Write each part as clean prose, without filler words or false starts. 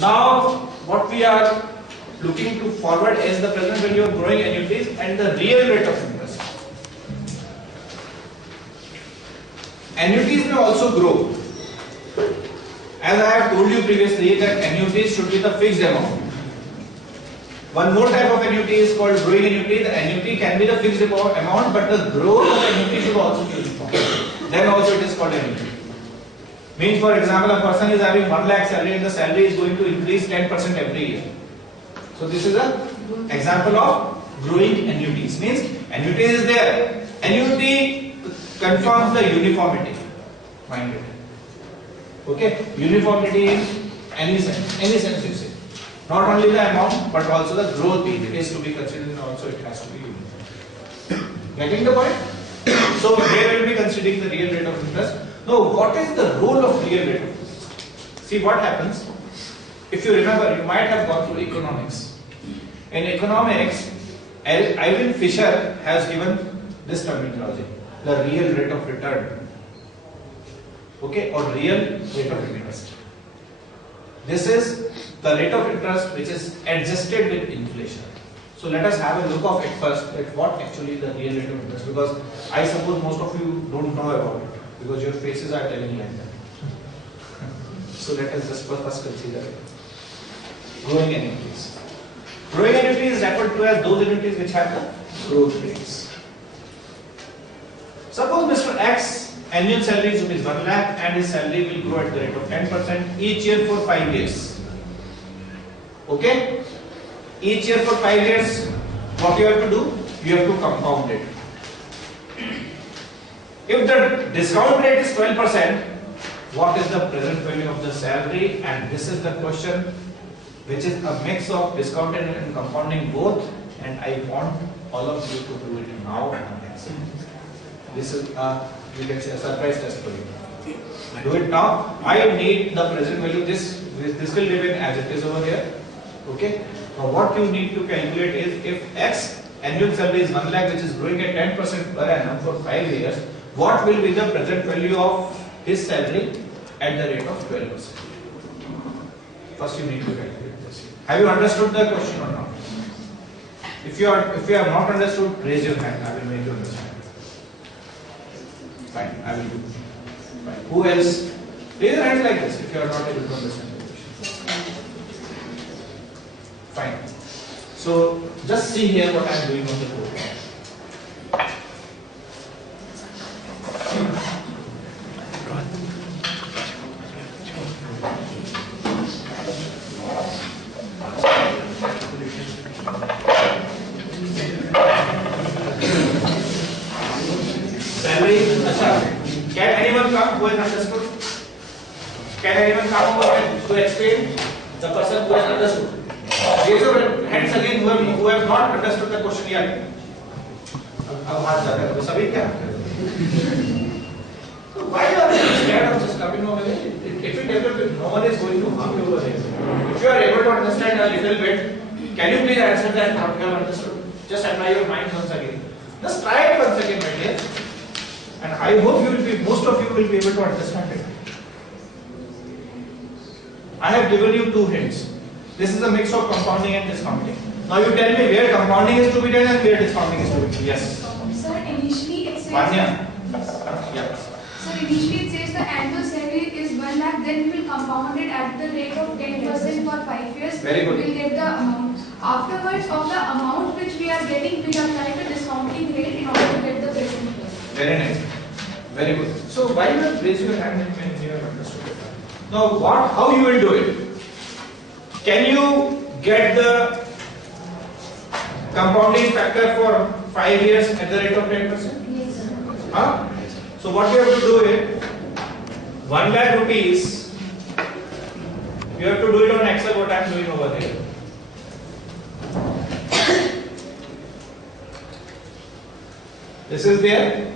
Now what we are looking to forward is the present value of growing annuities and the real rate of interest. Annuities may also grow. As I have told you previously that annuities should be the fixed amount. One more type of annuity is called growing annuity. The annuity can be the fixed amount, but the growth of the annuity should also be uniform. Then also it is called annuity. Means, for example, a person is having 1 lakh salary and the salary is going to increase 10% every year. So this is an example of growing annuities. Means annuity is there. Annuity confirms the uniformity. Mind it. Okay, uniformity in any sense you say. Not only the amount, but also the growth is to be considered, and also it has to be uniform. Getting the point? So here we will be considering the real rate of interest. Now, what is the role of real rate of interest? See what happens. If you remember, you might have gone through economics. In economics, Ivan Fisher has given this terminology: the real rate of return. Okay, or real rate of interest. This is the rate of interest which is adjusted with inflation. So let us have a look of it first at what actually the real rate of interest, because I suppose most of you don't know about it because your faces are telling like that. So let us just first consider growing annuities. Growing annuity is referred to as those annuities which have the growth rates. Suppose Mr. X annual salary is rupees 1 lakh and his salary will grow at the rate of 10% each year for 5 years. Okay? Each year for 5 years, what you have to do? You have to compound it. If the discount rate is 12%, what is the present value of the salary? And this is the question which is a mix of discounting and compounding both, and I want all of you to do it now and next. This is you can say a surprise test for you. Do it now. I need the present value. This will remain as it is over here. Okay. Now what you need to calculate is if X annual salary is 1 lakh, which is growing at 10% per annum for 5 years, what will be the present value of his salary at the rate of 12%? First you need to calculate this. Have you understood the question or not? If you have not understood, raise your hand. I will make you understand. Fine, I will do. Fine. Who else? Raise your hand like this if you are not able to understand the question. Fine. So just see here what I am doing on the board. Can anyone come who has understood? Can anyone come over to explain? The person who has understood. Raise your hands again who have not understood the question yet. अब हाथ जाता है तो सभी क्या? So why are you scared of just coming over here? If you tell them no one is going to harm you over here. If you are able to understand a little bit, can you please answer that what you have understood? Just apply your mind once again. Just try it once again, my dear. And I hope most of you will be able to understand it. I have given you 2 hints. This is a mix of compounding and discounting. Now you tell me where compounding is to be done and where discounting is to be done. Yes. Sir, initially it says. Vanya. Yeah. Sir, initially it says the annual salary is 1 lakh, then we will compound it at the rate of 10% for 5 years. Very good. We will get the amount. Afterwards, of the amount which we are getting, we apply the discounting rate in order to get the present interest. Very nice. Very good. So why not raise your hand when you have understood it? Now how you will do it? Can you get the compounding factor for 5 years at the rate of 10%? Yes, sir. Huh? So what you have to do is 1 lakh rupees. You have to do it on Excel. What I am doing over here. This is there.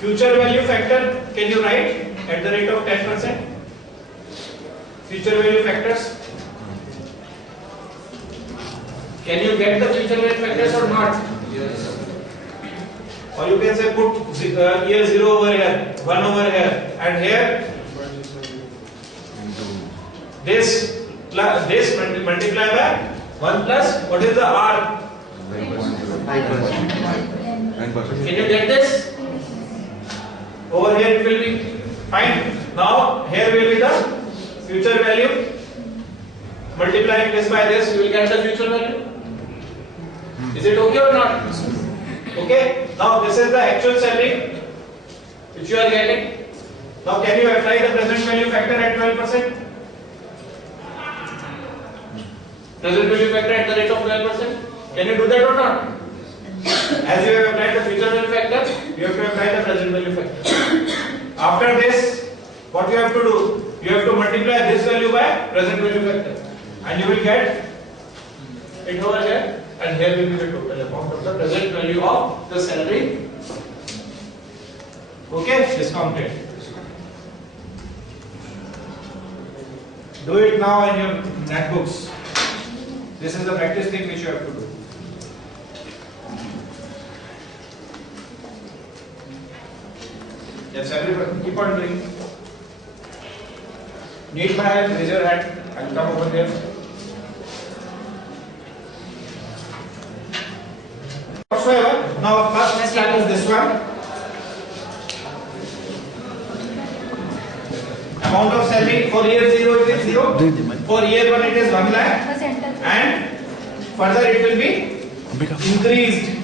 Future value factor, can you write at the rate of 10%? Future value factors. Can you get the future value factors or not? Yes. Or you can say put year 0 over here, 1 over here, and here this multiply by 1 plus what is the R? 9%. Can you get this? Over here it will be fine. Now here will be the future value. Multiplying this by this, you will get the future value. Is it okay or not? Okay. Now this is the actual salary which you are getting. Now can you apply the present value factor at 12%? Present value factor at the rate of 12%? Can you do that or not? As you have applied the future value factor, you have to apply the present value factor. After this, what you have to do? You have to multiply this value by present value factor, and you will get it over here, and here will be the total amount of the present value of the salary. Okay, discounted. Do it now in your netbooks. This is the practice thing which you have to do. Yes, everyone, keep on doing. Need my help? Raise your hand. I'll come over there. Whatsoever. Now, first step is this one. Amount of salary for year 0 it is 0. For year 1 it is 1 lakh. And further it will be increased.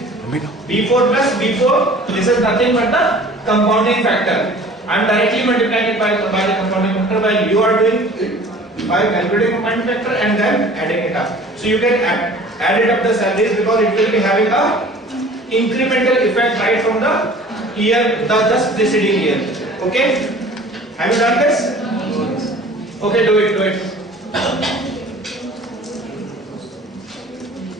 B4 plus B4. This is nothing but the compounding factor. I am directly multiplying it by the compounding factor while you are doing it by calculating compounding factor and then adding it up. So you can add it up the salaries because it will be having a incremental effect right from the year, the just preceding year. Okay? Have you done this? Okay, do it.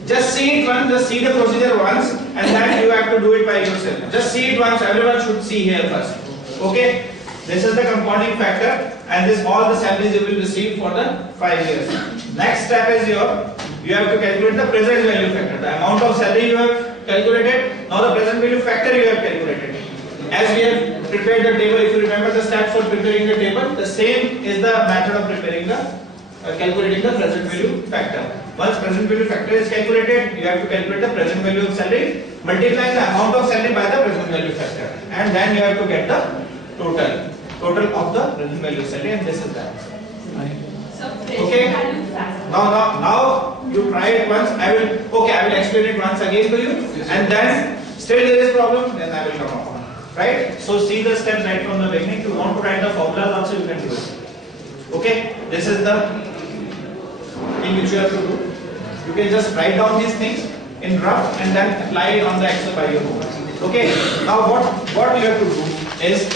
Just see it once, just see the procedure once, and then you have to do it by yourself. Just see it once, everyone should see here first. Okay? This is the compounding factor, and this all the salaries you will receive for the 5 years. Next step is you have to calculate the present value factor. The amount of salary you have calculated, now the present value factor you have calculated. As we have prepared the table, if you remember the steps for preparing the table, the same is the method of preparing the calculating the present value factor. Once present value factor is calculated, you have to calculate the present value of salary, multiplying the amount of salary by the present value factor, and then you have to get the total of the present value of salary, and this is that. Okay. Now you try it once. I will explain it once again to you, and then still there is problem, then I will come up. Right? So see the steps right from the beginning. If you want to write the formulas also, you can do it. Okay? This is the thing which you have to do. You can just write down these things in rough and then apply it on the Excel by your own. Okay? Now what you have to do is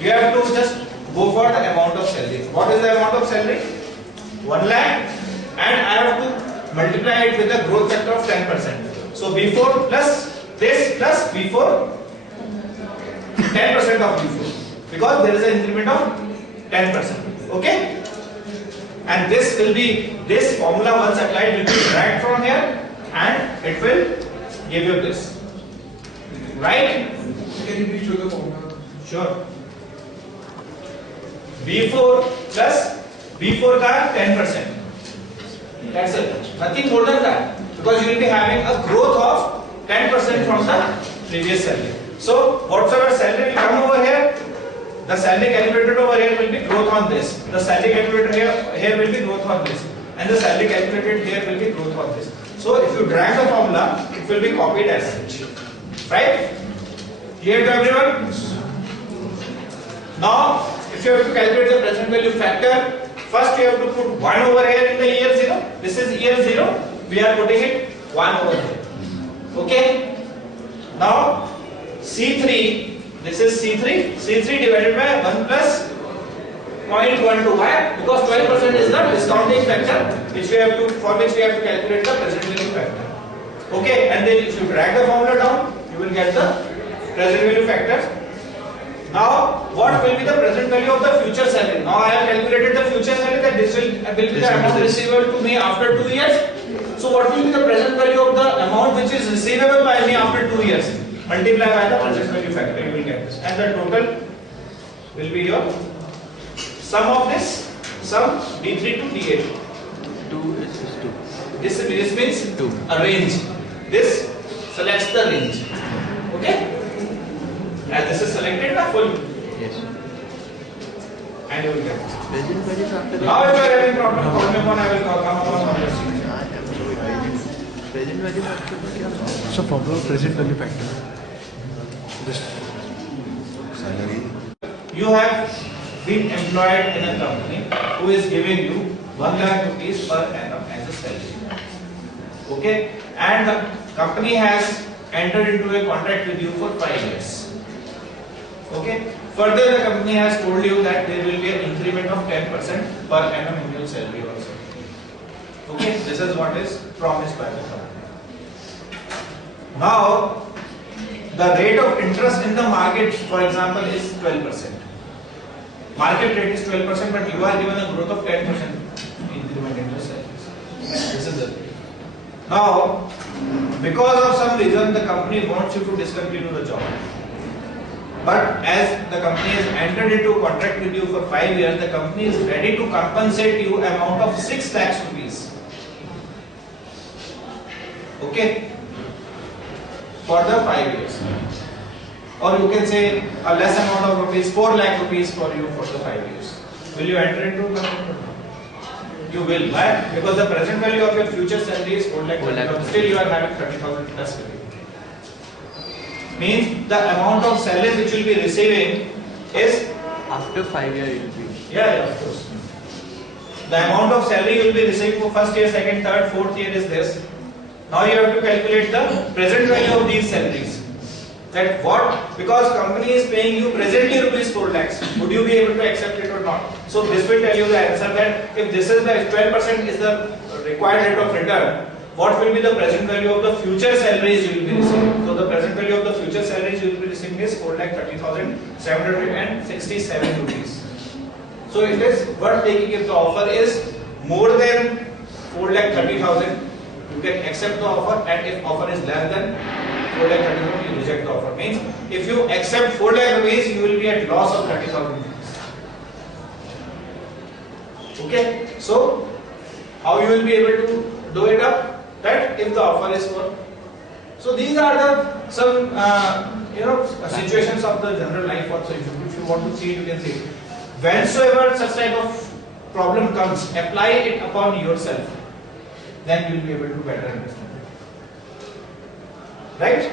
you have to just go for the amount of salary. What is the amount of salary? 1 lakh, and I have to multiply it with a growth factor of 10%. So B4 plus this plus B4, 10% of B4, because there is an increment of 10%. Okay? And this formula once applied will be dragged from here and it will give you this. Right? Can you please show the formula? Sure. B4 plus B4 ka 10%. That's it. Nothing more than that. Because you will be having a growth of 10% from the previous salary. So whatsoever salary will come over here, the salary calculated over here will be growth on this. The salary calculated here will be growth on this. And the salary calculated here will be growth on this. So if you drag the formula, it will be copied as such. Right? Clear to everyone? Now, if you have to calculate the present value factor, first you have to put 1 over here in the year 0. This is year 0. We are putting it 1 over here. Okay? Now, C3, this is C3. C3 divided by 1 plus 0.12. Why? Because 12% is the discounting factor for which we have to calculate the present value factor. Okay? And then if you drag the formula down, you will get the present value factor. Now, what will be the present value of the future salary? Now, I have calculated the future salary, that this will be the amount receivable to me after 2 years. So, what will be the present value of the amount which is receivable by me after 2 years? Multiply by the present value factor, you will get this. And the total will be your sum of this sum D3 to D8. 2 is 2. This means 2. a range. This selects the range. Okay? As this is selected, the full. Yes. And you will get this. Present value is after Now if you are having problem, call me upon, I will come upon on this. present value factor का क्या होगा? So formula present value factor. This salary. You have been employed in a company who is giving you 1 lakh rupees per annum as a salary. Okay? And the company has entered into a contract with you for 5 years. Okay? Further, the company has told you that there will be an increment of 10% per annum in your salary also. Okay? This is what is promised by the company. Now, the rate of interest in the market, for example, is 12%. Market rate is 12%, but you are given a growth of 10% increment in your salaries. This is it. Now, because of some reason, the company wants you to discontinue the job. But as the company has entered into a contract with you for 5 years, the company is ready to compensate you amount of 6 lakhs rupees. Okay? For the 5 years. Or you can say a less amount of rupees, 4 lakh rupees for you for the 5 years. Will you enter into a contract? You will. Why? Because the present value of your future salary is 4 lakh. Still you are having 30,000 plus salary. Means the amount of salary which you will be receiving is After 5 years, it will be. yeah, of course. The amount of salary you will be receiving for first year, second, third, fourth year is this. Now you have to calculate the present value of these salaries. That what, because company is paying you presently rupees 4 lakhs, would you be able to accept it or not? So this will tell you the answer that if this is the 12% is the required rate of return, what will be the present value of the future salaries you will be receiving? So the present value of the future salaries you will be receiving is 4,30,767 rupees. So it is worth taking if the offer is more than 4,30,000, you can accept the offer, and if offer is less than 4,30,000, you reject the offer. Means if you accept 4 lakh rupees, you will be at loss of 30,000 rupees. Okay, so how you will be able to do it up? That if the offer is for. So these are the some situations of the general life also. If you want to see it, you can see it. Whensoever such type of problem comes, apply it upon yourself. Then you will be able to better understand it. Right?